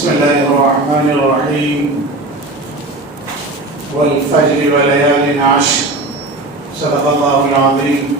بسم الله الرحمن الرحيم والفجر وليال عشر صدق اللہ العظیم.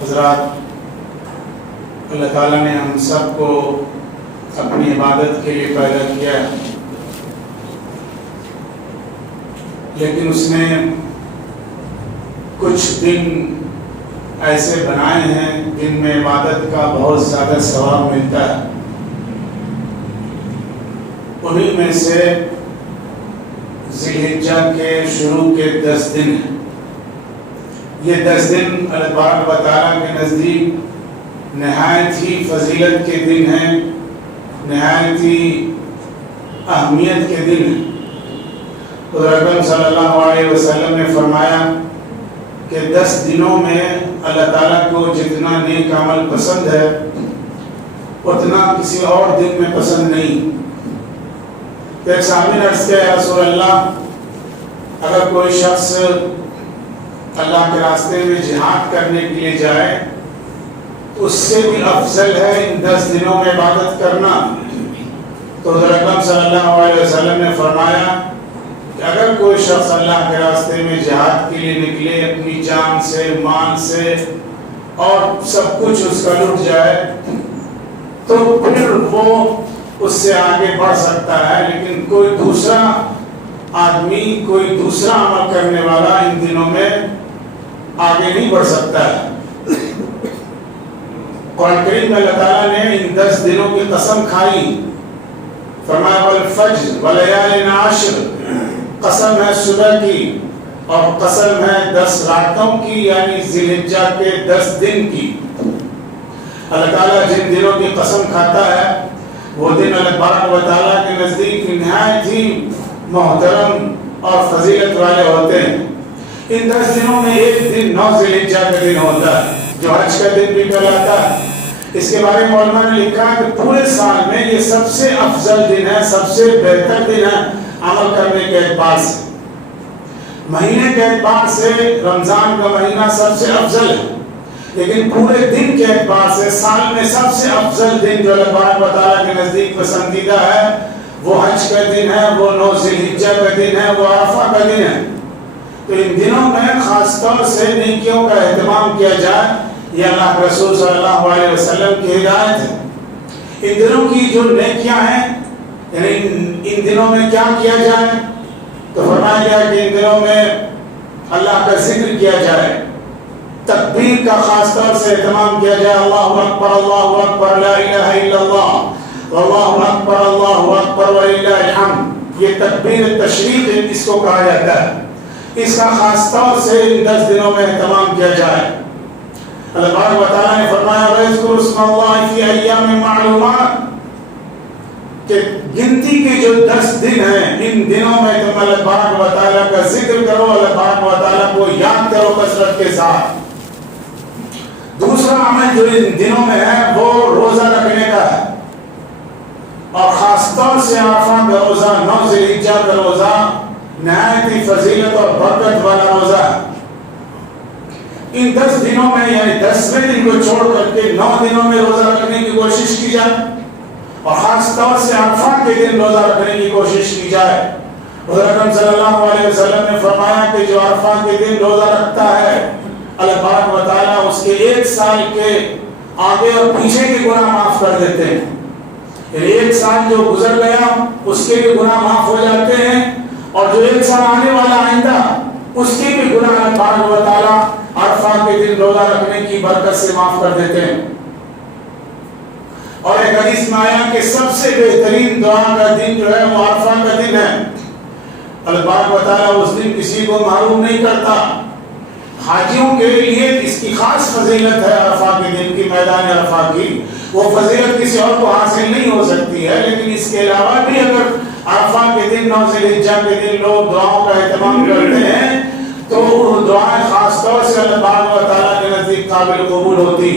حضرات، اللہ تعالیٰ نے ہم سب کو اپنی عبادت کے لیے پیدا کیا، لیکن اس نے کچھ دن ایسے بنائے ہیں جن میں عبادت کا بہت زیادہ ثواب ملتا ہے. انہی میں سے ذی الحجہ کے شروع کے 10 دن ہیں. یہ 10 دن اللہ تبارک و تعالیٰ کے نزدیک نہایت ہی فضیلت کے دن ہیں، نہایت ہی اہمیت کے دن ہیں. حضور اکرم صلی اللہ علیہ وسلم نے فرمایا کہ 10 دنوں میں اللہ تعالیٰ کو جتنا نیک عمل پسند ہے اتنا کسی اور دن میں پسند نہیں. ایک صحابی نے عرض کیا، یا رسول اللہ، اگر کوئی شخص اللہ کے راستے میں جہاد کرنے کے لیے جائے تو اس سے بھی افضل ہے ان 10 دنوں میں عبادت کرنا. تو حضور اکرم صلی اللہ علیہ وسلم نے فرمایا کہ اگر کوئی شخص اللہ کے راستے میں جہاد کے لیے نکلے، اپنی جان سے، مال سے اور سب کچھ اس کا لٹ جائے تو پھر وہ اس سے آگے بڑھ سکتا ہے، لیکن کوئی دوسرا آدمی، کوئی دوسرا عمل کرنے والا ان دنوں میں آگے نہیں بڑھ سکتا ہے. قرآن کریم میں اللہ تعالیٰ نے ان 10 دنوں کی قسم کھائی. فرمایا والفجر ولیال عشر، قسم ہے صبح کی اور قسم ہے 10 راتوں کی، یعنی ذی الحجہ کے 10 دن کی. اللہ تعالیٰ جن دنوں کی قسم کھاتا ہے وہ دن اللہ تبارک و تعالیٰ کے نزدیک نہایت ہی محترم اور فضیلت والے ہوتے ہیں. ان 10 دنوں میں ایک دن 9 ذی الحجہ کا دن ہوتا ہے جو حج کا دن بھی کہلاتا ہے. اس کے بارے میں علماء نے لکھا کہ پورے سال میں یہ سب سے افضل دن ہے، سب سے بہتر دن ہے عمل کرنے کے اعتبار سے. مہینے کے اعتبار سے رمضان کا مہینہ سب سے افضل ہے، لیکن پورے دن کے اعتبار سے سال میں سب سے افضل دن جو اللہ تبارک و تعالیٰ کے نزدیک پسندیدہ ہے وہ حج کا دن ہے، وہ 9 ذی الحجہ کا دن ہے، وہ عرفہ کا دن ہے. تو ان دنوں میں خاص طور سے نیکیوں کا اہتمام کیا جائے، یہ اللہ کے رسول صلی اللہ علیہ وسلم کی ہدایت ہے. ان دنوں کی جو نیکیاں ہیں، یعنی ان دنوں میں کیا کیا جائے، تو فرمایا گیا کہ ان دنوں میں اللہ کا ذکر کیا جائے، تکبیر کا خاص طور سے اہتمام کیا جائے. اللہ اکبر لا الہ الا اللہ، اللہ اکبر وللہ الحمد. یہ تکبیر تشریق اس کو کہا جاتا ہے. اس کا خاص طور سے ان 10 دنوں میں اہتمام کیا جائے. اللہ تبارک و تعالیٰ نے فرمایا وَاذْكُرُوا اسْمَ اللَّهِ فِي أَيَّامٍ مَّعْلُومَاتٍ، کہ گنتی کے جو 10 دن ہیں ان دنوں میں تم اللہ تبارک و تعالیٰ کا ذکر کرو، اللہ تبارک و تعالیٰ کو یاد کرو کثرت کے ساتھ. دوسرا عمل جو ان دنوں میں ہے وہ روزہ رکھنے کا ہے، اور خاص طور سے عرفہ کا روزہ، 9 ذی الحجہ کا روزہ نہایت ہی فضیلت اور برکت والا روزہ ہے. ان 10 دنوں میں، یعنی 10ویں دن کو چھوڑ کر کے 9 دنوں میں روزہ رکھنے کی کوشش کی جائے، اور خاص طور سے عرفہ کے دن روزہ رکھنے کی کوشش کی جائے. حضور اکرم صلی اللہ علیہ وسلم نے فرمایا کہ جو عرفہ کے دن روزہ رکھتا ہے اللہ تبارک و تعالیٰ اس کے 1 سال کے آگے اور پیچھے کے گناہ معاف کر دیتے ہیں. یعنی 1 سال جو گزر گیا اس کے بھی گناہ معاف ہو جاتے ہیں، اور جو 1 سال آنے والا آئندہ اس کے بھی گناہ اللہ تبارک و تعالیٰ عرفہ کے دن روزہ رکھنے کی برکت سے معاف کر دیتے ہیں. اور ایک حدیث میں آیا کہ سب سے بہترین دعا کا دن جو ہے وہ عرفہ کا دن ہے. اللہ تبارک و تعالیٰ اس دن کسی کو محروم نہیں کرتا. حاجیوں کے لیے اس کی خاص فضیلت ہے عرفہ کے دن کی، میدان عرفہ کی. وہ فضیلت کسی اور کو حاصل نہیں ہو سکتی ہے، لیکن اس کے علاوہ بھی اگر عرفہ کے دن 9 ذی الحجہ کے دن لوگ دعاؤں کا اہتمام کرتے ہیں تو وہ دعائیں خاص طور سے اللہ تبارک و تعالیٰ کے نزدیک قابل قبول ہوتی.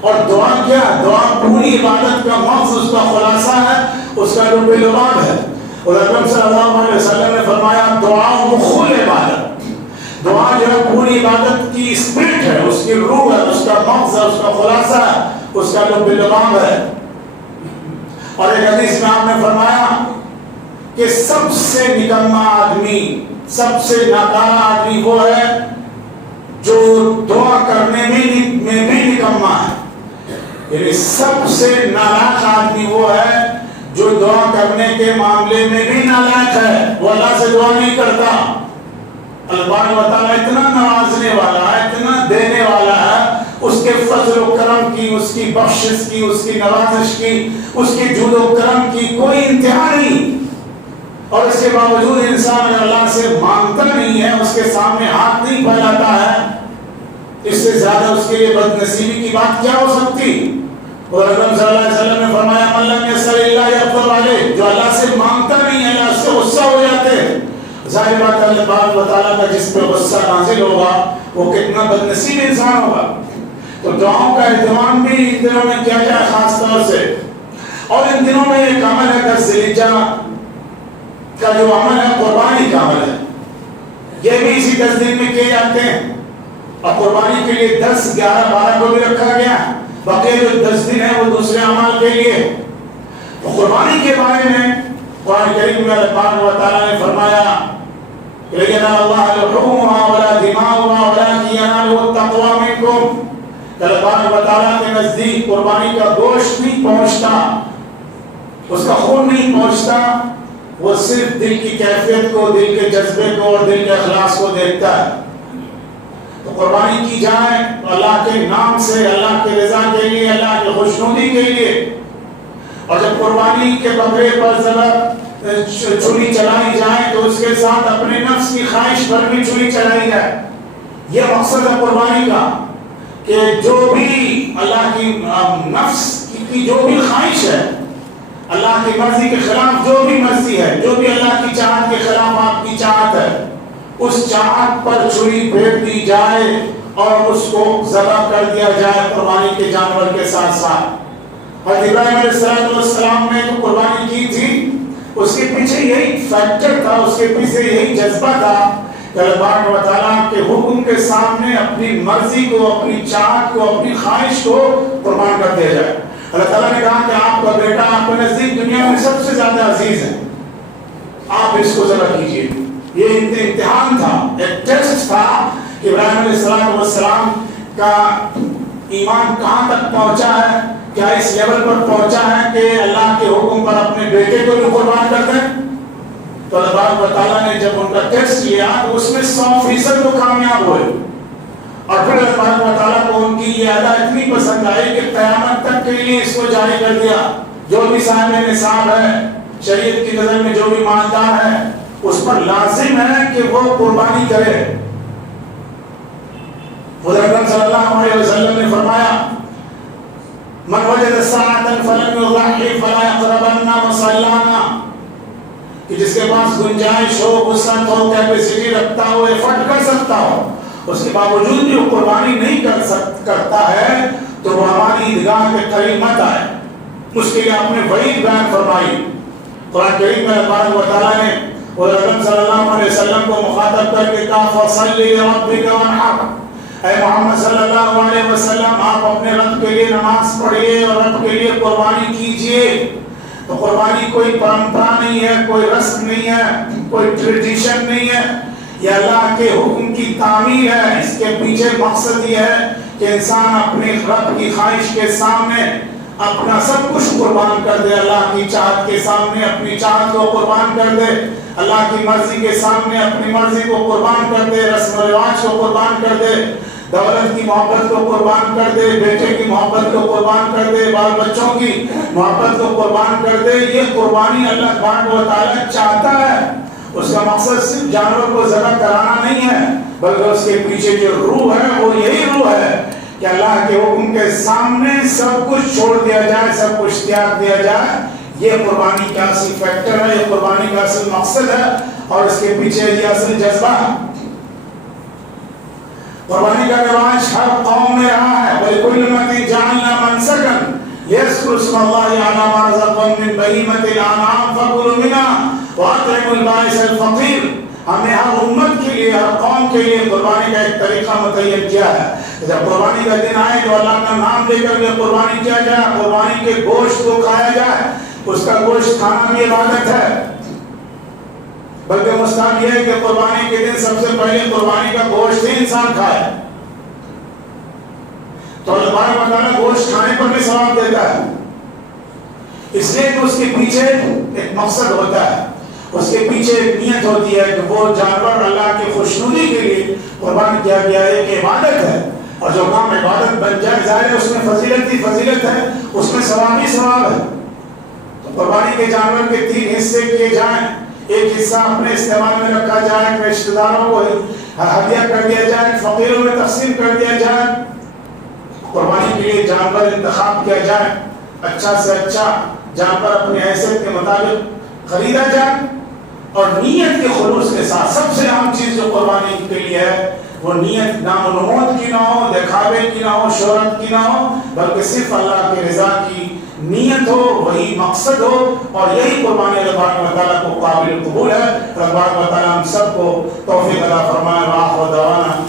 اور دعا کیا؟ دعا پوری عبادت کا مغز، اس کا خلاصہ ہے، اس کا لب لباب ہے. اور اکرم صلی اللہ علیہ وسلم نے فرمایا دعا مخل عبادت. دعا جو ہے پوری عبادت کی اسپرٹ ہے، اس کی روح ہے، اس کا مغز ہے، اس کا خلاصہ ہے، اس کا لب لباب ہے. اور ایک حدیث میں آپ نے فرمایا کہ سب سے نکما آدمی، سب سے ناکارہ آدمی وہ ہے جو دعا کرنے میں بھی نکما ہے. یعنی سب سے نالائق آدمی وہ ہے جو دعا کرنے کے معاملے میں بھی نالائق ہے، وہ اللہ سے دعا نہیں کرتا. اللہ و تعالیٰ اتنا نوازنے والا ہے، اتنا دینے والا ہے، اس کے فضل و کرم کی، اس کی بخشش کی، اس کی نوازش کی، اس کی جود و کرم کی کوئی انتہا نہیں. اور اس کے باوجود انسان اگر اللہ سے مانگتا نہیں ہے، اس کے سامنے ہاتھ نہیں پھیلاتا ہے، اس سے زیادہ اس کے لیے بد نصیبی کی بات کیا ہو سکتی. اور اکرم صلی اللہ علیہ وسلم نے فرمایا من لم یسأل اللہ یغضب علیہ، جو اللہ سے مانگتا نہیں ہے اللہ اس سے غصہ ہو جاتے ہیں. ظاہر بات ہے اللہ تعالیٰ کا جس پہ غصہ نازل ہوگا وہ کتنا بد نصیب انسان ہوگا. تو دعاؤں کا اہتمام بھی ان دنوں میں کیا جائے خاص طور سے. اور ان دنوں میں ایک عمل ہے 10 ذی الحجہ کا جو عمل ہے قربانی کا عمل ہے. یہ بھی اسی 10 دن میں کیے جاتے ہیں. اور قربانی کے لیے 10، 11، 12 کو بھی رکھا گیا. باقی جو 10 دن ہیں وہ دوسرے اعمال کے لیے. تو قربانی کے بارے میں قرآن کریم میں اللہ پاک و تعالیٰ نے فرمایا لیکن اللہ لحومها ولا دماؤها ولكن يناله التقوى منكم. اللہ پاک و تعالیٰ کے نزدیک قربانی کا گوشت نہیں پہنچتا، اس کا خون نہیں پہنچتا، وہ صرف دل کی کیفیت کو، دل کے جذبے کو اور دل کے اخلاص کو دیکھتا ہے. تو قربانی کی جائے اللہ کے نام سے، اللہ کے رضا کے لیے، اللہ کی خوشنودی کے لیے. اور جب قربانی کے بکرے پر ذبح چھری چلائی جائے تو اس کے ساتھ اپنے نفس کی خواہش پر بھی چھری چلائی جائے. یہ مقصد ہے قربانی کا کہ جو بھی اللہ کی نفس کی جو بھی خواہش ہے، اللہ کی مرضی کے خلاف جو بھی مرضی ہے، جو بھی اللہ کی چاہت کے خلاف آپ کی چاہت ہے، اس چاہت پر چھری پھیر دی جائے اور اس کو ذبح کر دیا جائے قربانی کے جانور کے ساتھ ساتھ. اور ابراہیم علیہ السلام نے جو قربانی کی تھی اس کے پیچھے یہی فیکٹر تھا، اس کے پیچھے یہی جذبہ تھا کہ اللہ و تعالیٰ کے حکم کے سامنے اپنی مرضی کو، اپنی چاہت کو، اپنی خواہش کو قربان کر دیا جائے. اللہ تعالیٰ نے کہا کہ آپ کا بیٹا آپ کے نزدیک دنیا میں سب سے زیادہ عزیز ہے، آپ اس کو ذبح کیجیے. یہ امتحان تھا، ایک ٹیسٹ تھا کہ ابراہیم علیہ السلام کا ایمان کہاں تک پہنچا ہے، کیا اس لیول پر پہنچا ہے کہ اللہ کے حکم پر اپنے بیٹے کو بھی قربان کر دیں. تو اللہ تعالیٰ نے جب ان کا ٹیسٹ لیا تو اس میں 100% وہ کامیاب ہوئے. اور پھر اللہ تعالیٰ کو ان کی یہ ادا اتنی پسند آئی کہ قیامت تک کے لیے اس کو جاری کر دیا. جو بھی صاحب نصاب ہے، شریعت کی نظر میں جو بھی مالدار ہے، اس پر لازم ہے کہ وہ قربانی کرے. حضرت اکرم صلی اللہ علیہ وسلم نے فرمایا من وجد ساعة فلم يضحي فلا يقربن مصلانا، کہ جس کے پاس گنجائش ہو، وسعت ہو، کیپیسٹی رکھتا ہو، ایفرٹ کر سکتا ہو، اس کے باوجود بھی وہ قربانی نہیں کرتا ہے تو وہ ہماری عیدگاہ کے قریب مت آئے. اس کے لیے آپ نے وعید بیان فرمائی. قرآن کریم میں اللہ و تعالیٰ نے حضرت اکرم صلی اللہ علیہ وسلم کو مخاطب کر کے کہا فَصَلِّ لِرَبِّكَ وَانْحَرْ، اے محمد صلی اللہ علیہ وسلم آپ اپنے رب کے لیے نماز پڑھیے اور رب کے لیے قربانی کیجئے. تو قربانی کوئی پرمپرا نہیں ہے، کوئی رسم نہیں ہے، کوئی ٹریڈیشن نہیں ہے، یہ اللہ کے حکم کی تعمیر ہے. اس کے پیچھے مقصد یہ ہے کہ انسان اپنے رب کی خواہش کے سامنے اپنا سب کچھ قربان کر دے، اللہ کی چاہت کے سامنے اپنی چاہت کو قربان کر دے، اللہ کی مرضی کے سامنے اپنی مرضی کو قربان کر دے، رسم و رواج کو قربان کر دے، دولت کی محبت کو قربان کر دے، بیٹے کی محبت کو قربان کر دے، بال بچوں کی محبت کو قربان کر دے. یہ قربانی اللہ سبحانہ و تعالیٰ چاہتا ہے. اس کا مقصد صرف جانور کو ذبح کرانا نہیں ہے، بلکہ اس کے پیچھے جو روح ہے وہ یہی روح ہے کہ اللہ کے حکم کے سامنے سب کچھ چھوڑ دیا جائے، سب کچھ تیاگ دیا جائے. یہ قربانی کا اصل فیکٹر ہے، یہ قربانی کا اصل مقصد ہے اور اس کے پیچھے یہ اصل جذبہ ہے. قربانی کا رواج ہر قوم میں رہا ہے. وَلِكُلِّ أُمَّةٍ جَعَلْنَا مَنْسَكًا لِيَذْكُرُوا اسْمَ اللَّهِ عَلَىٰ مَا رَزَقَهُم مِّن بَهِيمَةِ الْأَنْعَامِ فَكُلُوا مِنْهَا وَأَطْعِمُوا الْبَائِسَ الْفَقِيرَ. ہم نے ہر امت کے لیے، ہر قوم کے لیے قربانی کا ایک طریقہ متعین کیا ہے. جب قربانی کا دن آئے تو اللہ کا نام لے کر کے قربانی کیا جائے، قربانی کے گوشت کو کھایا جائے. اس کا گوشت کھانا بھی عبادت ہے، بلکہ مستحب یہ ہے کہ قربانی کے دن سب سے پہلے قربانی کا گوشت ہی انسان کھائے، تو اللہ تبارک و تعالیٰ گوشت کھانے پر بھی ثواب دیتا ہے، اس لیے کہ اس کے پیچھے ایک مقصد ہوتا ہے، اس کے پیچھے ایک نیت ہوتی ہے کہ وہ جانور اللہ کی خوشنودی کے لیے قربان کیا گیا ہے، کہ عبادت ہے، اور جو کام عبادت بن جائے ظاہر ہے اس میں فضیلت ہی فضیلت ہے، اس میں ثواب ہی ثواب ہے۔ تو قربانی کے جانور کے 3 حصے کیے جائیں، ایک حصہ اپنے استعمال میں رکھا جائے، رشتہ داروں کو ہدیہ کر دیا جائے، فقیروں میں تقسیم کر دیا جائے، قربانی کے لیے جانور انتخاب کیا جائے، اچھا سے اچھا جانور اپنی حیثیت کے مطابق خریدا جائے، اور نیت کے خلوص کے ساتھ۔ سب سے اہم چیز جو قربانی کے لیے ہے وہ نیت نام و نمود کی نہ ہو، دکھاوے کی نہ ہو، شہرت کی نہ ہو، بلکہ صرف اللہ کی رضا کی نیت ہو، وہی مقصد ہو، اور یہی قربانی اللہ تبارک و تعالیٰ کو قابل قبول ہے۔ اللہ تبارک و تعالیٰ ہم سب کو توفیق عطا فرمائے۔ وآخر دعوانا